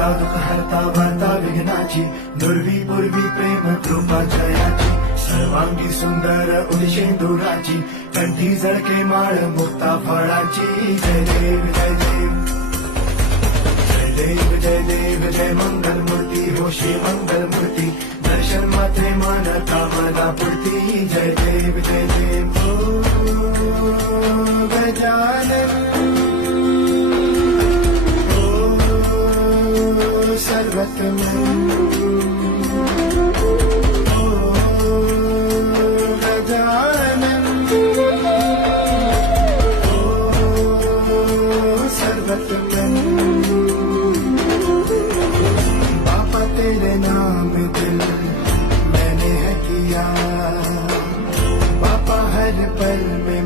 हरता दुःख हरता वार्ता विघ्नाची, दुर्वी पूर्वी प्रेम कृपा जयाची, सर्वांगी सुंदर उदिशेंदुराची, कंठी जळके माळ मुक्ता फळाची. जय देव जय देव जय देव जय देव जय मंगल मूर्ती हो श्री मंगल मूर्ती, दर्शन मात्रे मन कामना पूर्ती. जय देव जय देव ओ गजानन ओ सर्वतमन ओ गजानन ओ सर्वतमन. बापा तेरे नाम दिल मैंने है किया, बापा हर पल में